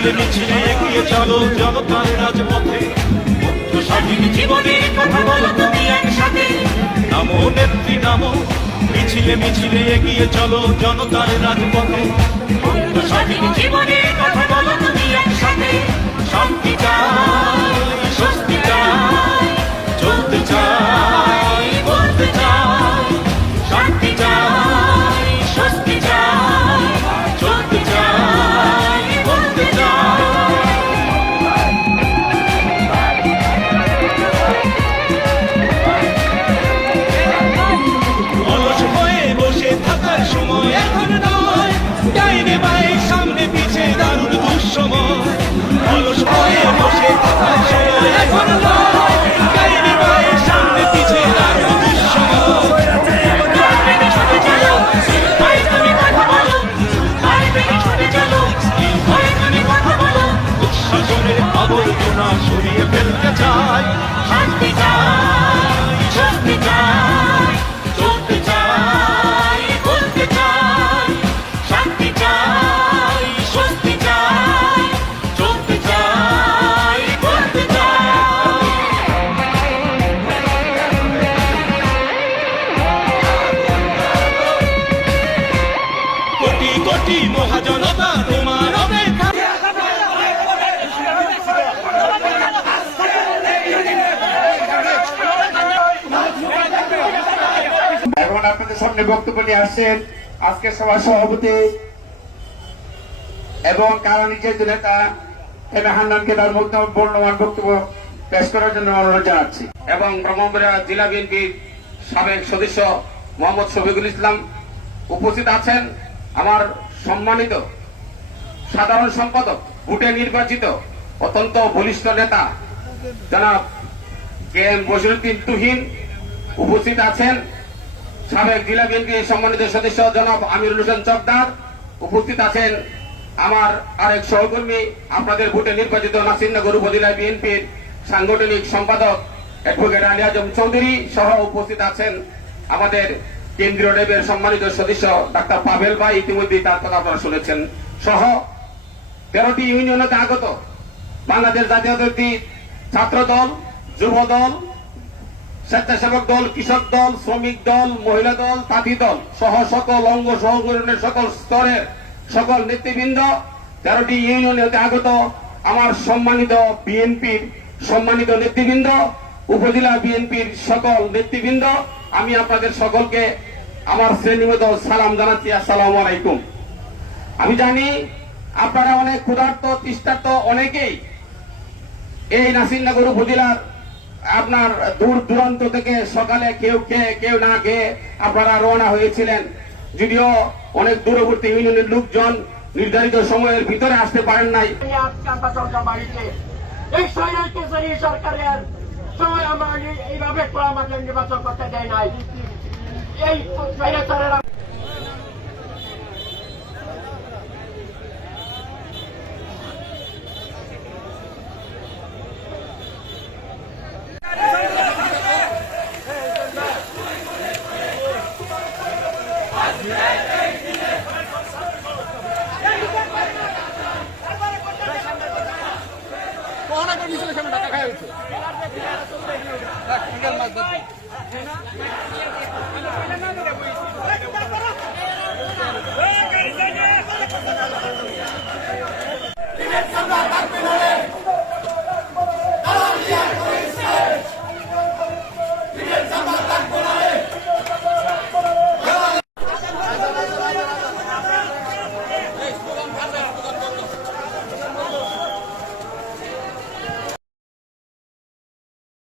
মিছিলে মিছিলে এগিয়ে চলো জনতার রাজপথে, মুক্ত স্বাধীন জীবনের কথা বলো তুমি একসাথে। নামো নেত্রী নামো, মিছিলে মিছিলে এগিয়ে চলো জনতার রাজপথে, মুক্ত স্বাধীন জীবনের কথা বলো তুমি একসাথে। শান্তি চাই, স্বস্তি চাই, চলতে চাই, বলতে চাই। শান্তি চাই, স্বস্তি চাই, চলতে চাই, বলতে চাই। অলস হয়ে বসে থাকার সময় এখন নয়, ডাইনে বায়ে সামনে পিছে দারুণ দুঃসময়। অলস হয়ে বসে থাকার সময় এখন নয়, ডাইনে বায়ে সামনে পিছে দারুণ দুঃসময়। দুঃশাসনের আবর্জনা সরিয়ে ফেলতে চাই। শান্তি চাই, স্বস্তি চাই, চলতে চাই, বলতে চাই। শান্তি চাই, স্বস্তি চাই, চলতে চাই, বলতে চাই। কোটি কোটি মহাজনতা তোমার অপেক্ষা। এখন আপনাদের সামনে বক্তব্য নিয়ে আসছেন আজকের সভার সভাপতি এবং কারা নির্যাতিত নেতা এম এ হান্নানকে তার মূল্যবান বক্তব্য পেশ করার জন্য অনুরোধ জানাচ্ছি। এবং ব্রহ্মপুরা জেলা বিএনপির সাবেক সদস্য মোহাম্মদ শফিকুল ইসলাম উপস্থিত আছেন। আমার সম্মানিত সাধারণ সম্পাদক, ভোটে নির্বাচিত অত্যন্ত বলিষ্ঠ নেতা জনাব কে এম বশিরউদ্দিন তুহিন উপস্থিত আছেন। সাবেক জেলা বিএনপির সম্মানিত সদস্য জনাব আমিরুল হোসেন চকদার উপস্থিত আছেন। আমার আরেক সহকর্মী, আপনাদের ভোটে নির্বাচিত নাসিরনগর উপজেলা বিএনপির সাংগঠনিক সম্পাদক অ্যাডভোকেট আলী আজম চৌধুরী সহ উপস্থিত আছেন। আমাদের কেন্দ্রীয় রেবের সম্মানিত সদস্য ডাক্তার পাভেল ভাই, ইতিমধ্যেই তার কথা আপনারা শুনেছেন, সহ 13টি ইউনিয়নে আগত বাংলাদেশ জাতীয়তাবাদী ছাত্র দল, যুব দল, স্বেচ্ছাসেবক দল, কৃষক দল, শ্রমিক দল, মহিলা দল, তাঁতি দল সহ সকল অঙ্গ সংগঠনের সকল স্তরের সকল নেতৃবৃন্দ, 13টি ইউনিয়ন হতে আগত আমার সম্মানিত বিএনপির সম্মানিত নেতৃবৃন্দ, উপজেলা বিএনপির সকল নেতৃবৃন্দ, আমি আপনাদের সকলকে আমার শ্রেণীমত সালাম জানাচ্ছি। আসসালামু আলাইকুম। আমি জানি আপনারা অনেক ক্ষুধার্ত তৃষ্ণার্ত, অনেকেই এই নাসিরনগর উপজেলার আপনার দূর দূরান্ত থেকে সকালে কেউ খেয়ে কেউ না খেয়ে আপনারা রওনা হয়েছিলেন। যদিও অনেক দূরবর্তী ইউনিয়নের লোকজন নির্ধারিত সময়ের ভিতরে আসতে পারেন নাই। সরকারের সময় আমরা এইভাবে আমাকে নির্বাচন করতে দেয় নাই। এই টাকা খাওয়া হয়েছে।